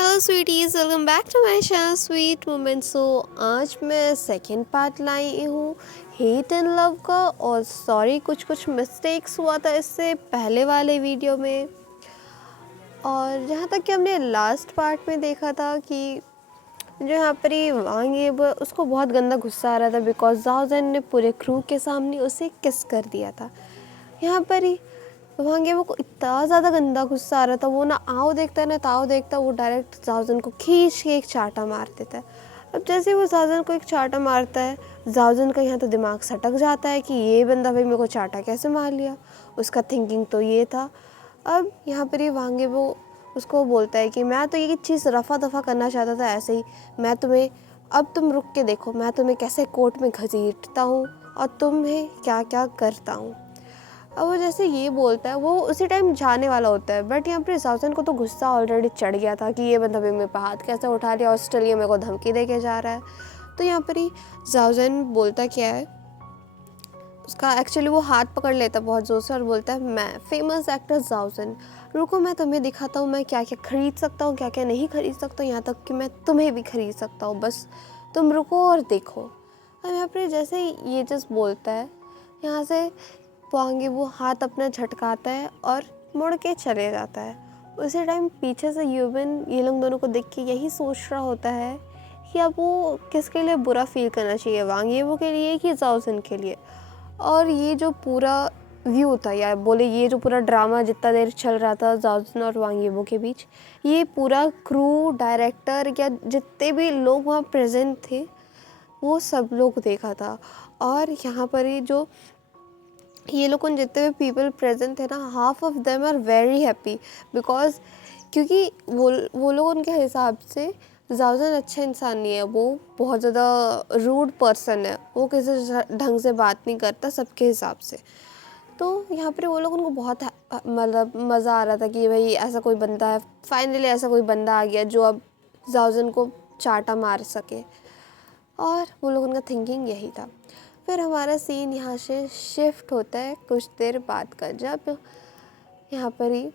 Hello sweeties, welcome back to my channel sweet moment. आज मैं second part लाई हूँ hate and love का। और सॉरी, कुछ कुछ मिस्टेक्स हुआ था इससे पहले वाले वीडियो में। और जहाँ तक कि हमने लास्ट पार्ट में देखा था कि जो यहाँ पर ही वांग ये उसको बहुत गंदा गुस्सा आ रहा था बिकॉज जाओजन ने पूरे क्रू के सामने उसे किस कर दिया था। यहाँ पर ही वांगे वो को इतना ज़्यादा गंदा गुस्सा आ रहा था, वो ना आओ देखता है ना ताओ देखता, वो डायरेक्ट जाओजन को खींच के एक चाटा मार देता है। अब जैसे वो जाओजन को एक चाटा मारता है, जाओजन का यहाँ तो दिमाग सटक जाता है कि ये बंदा भाई मेरे को चाटा कैसे मार लिया। उसका थिंकिंग तो ये था। अब यहाँ पर ये वांगे वो उसको बोलता है कि मैं तो ये चीज़ रफ़ा दफ़ा करना चाहता था ऐसे ही, मैं तुम्हें अब तुम रुक के देखो मैं तुम्हें कैसे कोर्ट में घसीटता हूँ और तुम्हें क्या क्या करता हूँ। अब वो जैसे ये बोलता है वो उसी टाइम जाने वाला होता है, बट यहाँ पर जाओजन को तो गुस्सा ऑलरेडी चढ़ गया था कि ये बंदा भी मेरे पे हाथ कैसे उठा लिया और स्टिल ये मेरे को धमकी दे के जा रहा है। तो यहाँ पर ही जाओजन बोलता क्या है, उसका एक्चुअली वो हाथ पकड़ लेता है बहुत ज़ोर से और बोलता है मैं फेमस एक्टर जाओजन, रुको मैं तुम्हें दिखाता हूँ मैं क्या क्या खरीद सकता हूँ क्या क्या नहीं खरीद सकता हूँ, यहाँ तक कि मैं तुम्हें भी खरीद सकता हूँ, बस तुम रुको और देखो। अब यहाँ पर जैसे ये चीज़ बोलता है, यहाँ से वांगे वो हाथ अपना झटकाता है और मुड़ के चले जाता है। उसी टाइम पीछे से यूबिन ये लोग दोनों को देख के यही सोच रहा होता है कि अब वो किसके लिए बुरा फील करना चाहिए, वांगे वो के लिए कि जाओजन के लिए। और ये जो पूरा व्यू था या बोले ये जो पूरा ड्रामा जितना देर चल रहा था जाओजन और वांग येबो के बीच, ये पूरा क्रू डायरेक्टर या जितने भी लोग वहाँ प्रेजेंट थे वो सब लोग देखा था। और यहाँ पर ही जो ये लोग उन जितने भी पीपल प्रेजेंट थे ना, half of them are very happy because क्योंकि वो लोग उनके हिसाब से जाओजन अच्छा इंसान नहीं है, वो बहुत ज़्यादा रूड पर्सन है, वो किसी ढंग से बात नहीं करता सबके हिसाब से। तो यहाँ पर वो लोग उनको बहुत मतलब मज़ा आ रहा था कि भाई ऐसा कोई बंदा है, फाइनली ऐसा कोई बंदा आ गया जो अब जाओजन को चाटा मार सके। और वो लोग उनका थिंकिंग यही था। फिर हमारा सीन यहाँ से शिफ्ट होता है कुछ देर बाद का, जब यहाँ पर ही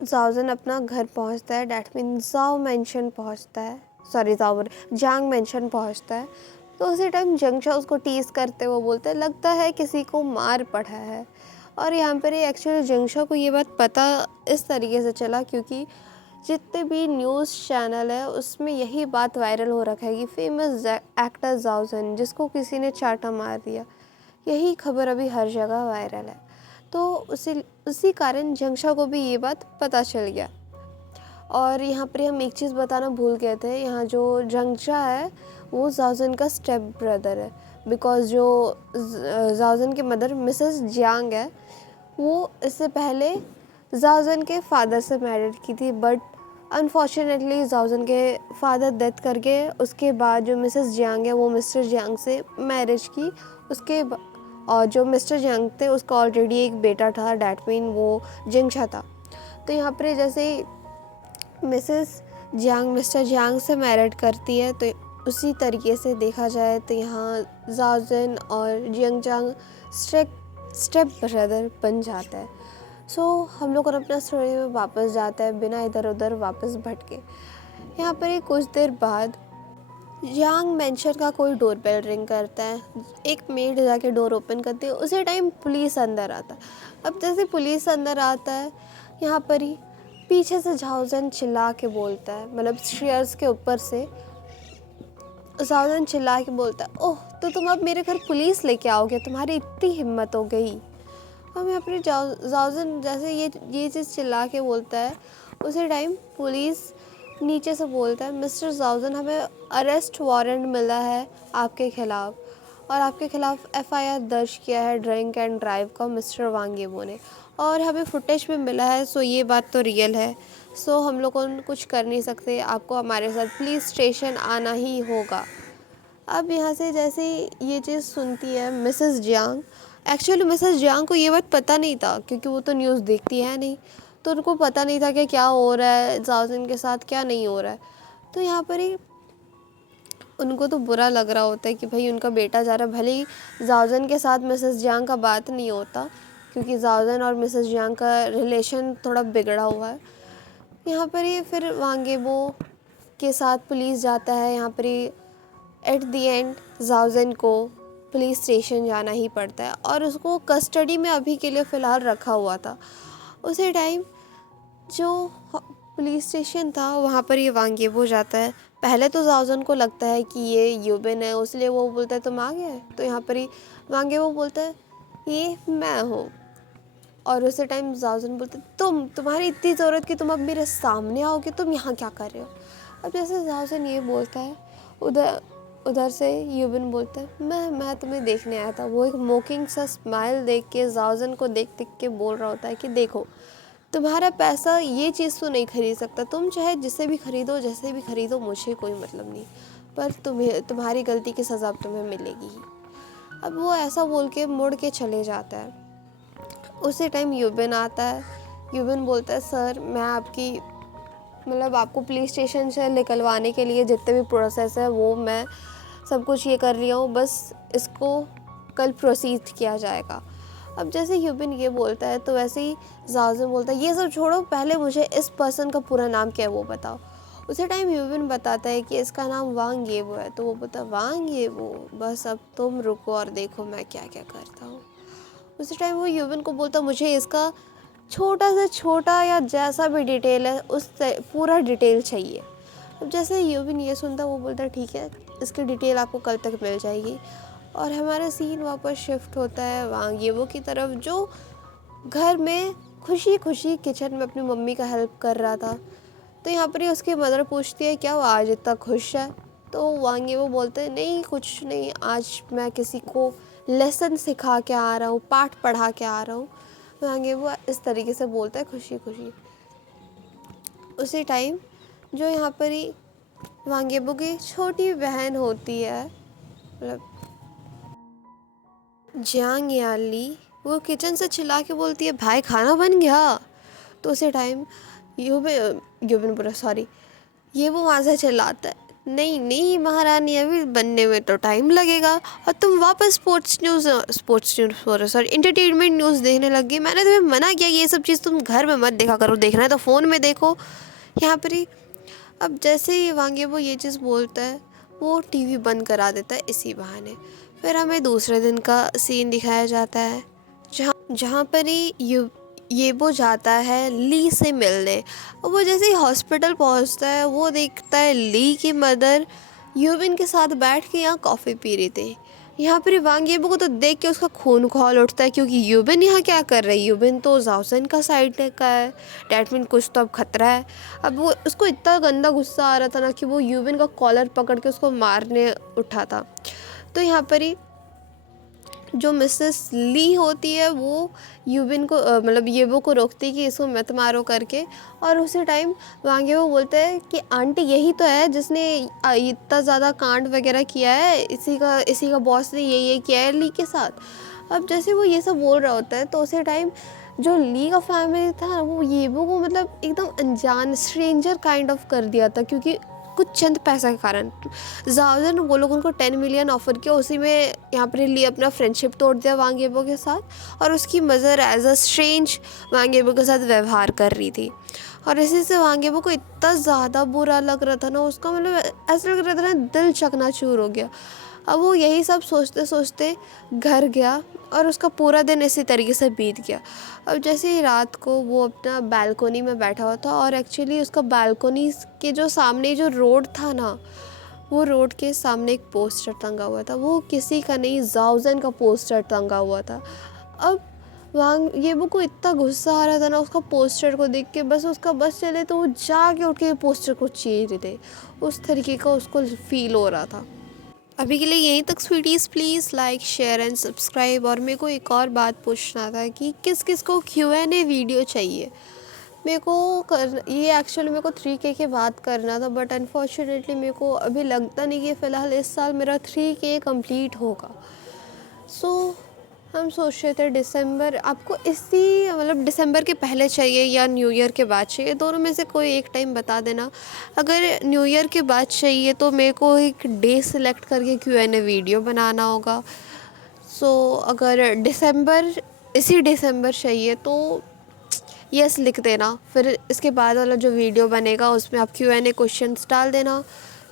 जाओजन अपना घर पहुँचता है, डैट मीन जाओ मेंशन पहुँचता है, सॉरी जाओ जांग मेंशन पहुँचता है। तो उसी टाइम जंगशा उसको टीज़ करते हुए बोलते हैं लगता है किसी को मार पड़ा है। और यहाँ पर एक्चुअली जंगशा को ये बात पता इस तरीके से चला क्योंकि जितने भी न्यूज़ चैनल है उसमें यही बात वायरल हो रखा है कि फेमस एक्टर जाओजन जिसको किसी ने चाटा मार दिया, यही खबर अभी हर जगह वायरल है। तो उसी कारण जंगशा को भी ये बात पता चल गया। और यहाँ पर हम एक चीज़ बताना भूल गए थे, यहाँ जो जंगशा है वो जाओजन का स्टेप ब्रदर है बिकॉज जो जाओजन की मदर मिसेस जियांग है वो इससे पहले जाओजन के फादर से मैरिड की थी, बट अनफॉर्चुनेटली जाओजन के फादर डेथ करके उसके बाद जो मिसेस जियांग है वो मिस्टर जियांग से मैरिज की। और जो मिस्टर जियांग थे उसका ऑलरेडी एक बेटा था, डैट मीन वो जिंगशा था। तो यहाँ पर जैसे मिसेस जियांग मिस्टर जियांग से मैरिड करती है तो उसी तरीके से देखा जाए तो यहाँ जाओजन और जियांग स्टेप ब्रदर बन जाता है। सो हम लोग अपना स्टोरी में वापस जाते हैं बिना इधर उधर वापस भटके। यहाँ पर ही कुछ देर बाद यांग मेंशन का कोई डोर बेल रिंग करता है, एक मेड जाके डोर ओपन करती है, उसी टाइम पुलिस अंदर आता है। अब जैसे पुलिस अंदर आता है यहाँ पर ही पीछे से जाओजन चिल्ला के बोलता है, मतलब स्टेयर्स के ऊपर से जाओजन चिल्ला के बोलता है ओह तो तुम अब मेरे घर पुलिस लेके आओगे, तुम्हारी इतनी हिम्मत हो गई। हम यहाँ पर जाओजन जैसे ये चीज़ चिल्ला के बोलता है, उसी टाइम पुलिस नीचे से बोलता है मिस्टर जाओजन हमें अरेस्ट वारंट मिला है आपके ख़िलाफ़ और आपके ख़िलाफ़ एफआईआर दर्ज किया है ड्रिंक एंड ड्राइव का मिस्टर वांग येबो ने, और हमें फुटेज भी मिला है, सो ये बात तो रियल है। सो हम लोग कुछ कर नहीं सकते, आपको हमारे साथ प्लीज़ स्टेशन आना ही होगा। अब यहाँ से जैसे ये चीज़ सुनती है Mrs Jiang, actually Mrs Jiang को ये बात पता नहीं था क्योंकि वो तो न्यूज़ देखती है नहीं, तो उनको पता नहीं था कि क्या हो रहा है जाओजन के साथ क्या नहीं हो रहा है। तो यहाँ पर ही उनको तो बुरा लग रहा होता है कि भाई उनका बेटा जा रहा है, भले ही जाओजन के साथ मिसेस जियांग का बात नहीं होता क्योंकि जाओजन और मिसेस जियांग का रिलेशन थोड़ा बिगड़ा हुआ है। यहाँ पर ही फिर वांगेबो के साथ पुलिस जाता है। यहाँ पर ही एट द एंड जाओजन को पुलिस स्टेशन जाना ही पड़ता है और उसको कस्टडी में अभी के लिए फ़िलहाल रखा हुआ था। उसी टाइम जो पुलिस स्टेशन था वहाँ पर ये वांगेबो जाता है। पहले तो जाओजन को लगता है कि ये यूबिन है, इसलिए वो बोलता है तुम आ गए। तो यहाँ पर ही वांगेबो बोलता है ये मैं हूँ। और उसी टाइम जाओजन बोलते तुम्हारी इतनी ज़रूरत कि तुम अब मेरे सामने आओगे, तुम यहाँ क्या कर रहे हो। अब जैसे जाओजन ये बोलता है उधर से यूबिन बोलता है मैं तुम्हें देखने आया था। वो एक मोकिंग सा स्माइल देख के जाओजन को देख देख के बोल रहा होता है कि देखो तुम्हारा पैसा ये चीज़ तो नहीं खरीद सकता, तुम चाहे जिसे भी खरीदो जैसे भी खरीदो मुझे कोई मतलब नहीं, पर तुम्हारी गलती की सज़ा तुम्हें मिलेगी ही। अब वो ऐसा बोल के मुड़ के चले जाता है। उसी टाइम यूबिन आता है। यूबिन बोलता है सर मैं आपको पुलिस स्टेशन से निकलवाने के लिए जितने भी प्रोसेस है वो मैं सब कुछ ये कर लिया हूँ, बस इसको कल प्रोसीड किया जाएगा। अब जैसे यूबिन ये बोलता है तो वैसे ही जाओजन बोलता है ये सब छोड़ो, पहले मुझे इस पर्सन का पूरा नाम क्या है वो बताओ। उसी टाइम यूबिन बताता है कि इसका नाम वांगेबो है। तो वो बोलता है वांगेबो, बस अब तुम रुको और देखो मैं क्या क्या करता हूँ। उसी टाइम वो यूबिन को बोलता मुझे इसका छोटा से छोटा या जैसा भी डिटेल है उस पूरा डिटेल चाहिए। अब जैसे यूबिन ये सुनता वो बोलता ठीक है इसकी डिटेल आपको कल तक मिल जाएगी। और हमारा सीन वापस शिफ्ट होता है वांगेबो की तरफ, जो घर में खुशी खुशी किचन में अपनी मम्मी का हेल्प कर रहा था। तो यहाँ पर ही उसकी मदर पूछती है क्या वो आज इतना खुश है। तो वांगेबो बोलते हैं नहीं कुछ नहीं, आज मैं किसी को लेसन सिखा के आ रहा हूँ, पाठ पढ़ा के आ रहा हूँ। वांगेबो इस तरीके से बोलता है खुशी खुशी। उसी टाइम जो यहाँ पर ही वांगेबो की छोटी बहन होती है, मतलब जियांग याली, वो किचन से चिल्ला के बोलती है भाई खाना बन गया। तो उसी टाइम यूबिन पूरा सॉरी ये वो वहाँ से चिल्लाता है नहीं नहीं महारानी अभी बनने में तो टाइम लगेगा और तुम वापस sports news sorry entertainment news देखने लग गई। मैंने तुम्हें मना किया ये सब चीज़ तुम घर में मत देखा करो, देखना है तो फ़ोन में देखो। यहाँ पर ही अब जैसे ही वांगेबो ये चीज़ बोलता है वो टीवी बंद करा देता है इसी बहाने। फिर हमें दूसरे दिन का सीन दिखाया जाता है जहाँ पर ही ये वो जाता है ली से मिलने। और वो जैसे ही हॉस्पिटल पहुँचता है वो देखता है ली की मदर यूबिन के साथ बैठ के यहाँ कॉफ़ी पी रही थी। यहाँ पर वांगेबो को तो देख के उसका खून खौल उठता है क्योंकि यूबिन यहाँ क्या कर रही है। यूबिन तो जाओजन का साइड का है, डैट मीन कुछ तो अब खतरा है। अब वो उसको इतना गंदा गुस्सा आ रहा था ना कि वो यूबिन का कॉलर पकड़ के उसको मारने उठा था। तो यहाँ पर ही जो मिसेस ली होती है वो यूबिन को येबो को रोकती है कि इसको मत मारो करके। और उसी टाइम वांगेबो बोलते हैं कि आंटी यही तो है जिसने इतना ज़्यादा कांड वगैरह किया है, इसी का बॉस ने ये किया है ली के साथ। अब जैसे वो ये सब बोल रहा होता है तो उसी टाइम जो ली का फैमिली था वो येबो को एकदम अनजान स्ट्रेंजर काइंड ऑफ कर दिया था क्योंकि कुछ चंद पैसा के कारण। जाओजन वो लोग उनको 10 मिलियन ऑफर किया, उसी में यहाँ पर लिए अपना फ्रेंडशिप तोड़ दिया वांगेबो के साथ। और उसकी मदर एज अ स्ट्रेंज वांगेबो के साथ व्यवहार कर रही थी। और इसी से वांगेबो को इतना ज़्यादा बुरा लग रहा था ना, उसका ऐसा लग रहा था ना दिल चकनाचूर हो गया। अब वो यही सब सोचते सोचते घर गया और उसका पूरा दिन इसी तरीके से बीत गया। अब जैसे ही रात को वो अपना बालकोनी में बैठा हुआ था और एक्चुअली उसका बालकोनी के जो सामने जो रोड था ना, वो रोड के सामने एक पोस्टर टंगा हुआ था। वो किसी का नहीं, जाओजन का पोस्टर टंगा हुआ था। अब वांगेबो को इतना गुस्सा आ रहा था ना उसका पोस्टर को देख के, बस चले तो वो जाके उठ के पोस्टर को चीर दे, उस तरीके का उसको फील हो रहा था। अभी के लिए यहीं तक sweeties, please like share and subscribe. और मेरे को एक और बात पूछना था कि किस किस को Q&A वीडियो चाहिए। ये एक्चुअली मेरे को 3K के बाद करना था, बट अनफॉर्चुनेटली मेरे को अभी लगता नहीं कि फ़िलहाल इस साल मेरा 3K कंप्लीट होगा। सो हम सोच रहे थे दिसंबर, आपको दिसंबर के पहले चाहिए या न्यू ईयर के बाद चाहिए, दोनों में से कोई एक टाइम बता देना। अगर न्यू ईयर के बाद चाहिए तो मेरे को एक डे सिलेक्ट करके Q&A वीडियो बनाना होगा। सो अगर इसी दिसंबर चाहिए तो यस लिख देना। फिर इसके बाद वाला जो वीडियो बनेगा उसमें आप Q&A क्वेश्चंस डाल देना।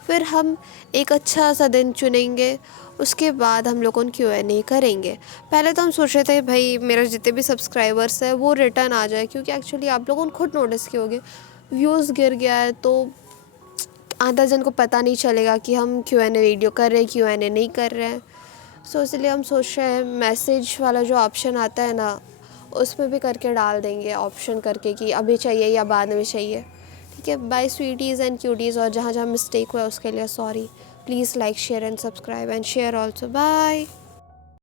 फिर हम एक अच्छा सा दिन चुनेंगे, उसके बाद हम लोग उन Q&A करेंगे। पहले तो हम सोच रहे थे भाई मेरे जितने भी सब्सक्राइबर्स हैं वो रिटर्न आ जाए, क्योंकि एक्चुअली आप लोगों ने खुद नोटिस किए होंगे व्यूज़ गिर गया है तो आधा जन को पता नहीं चलेगा कि हम Q&A वीडियो कर रहे हैं, Q&A नहीं कर रहे हैं। सो इसलिए हम सोच रहे हैं मैसेज वाला जो ऑप्शन आता है ना, उसमें भी करके डाल देंगे ऑप्शन करके कि अभी चाहिए या बाद में चाहिए। ठीक है, बाय स्वीटीज़ एंड क्यूटीज़। और जहाँ जहाँ मिस्टेक हुआ है उसके लिए sorry. Please like share and subscribe and share also. Bye.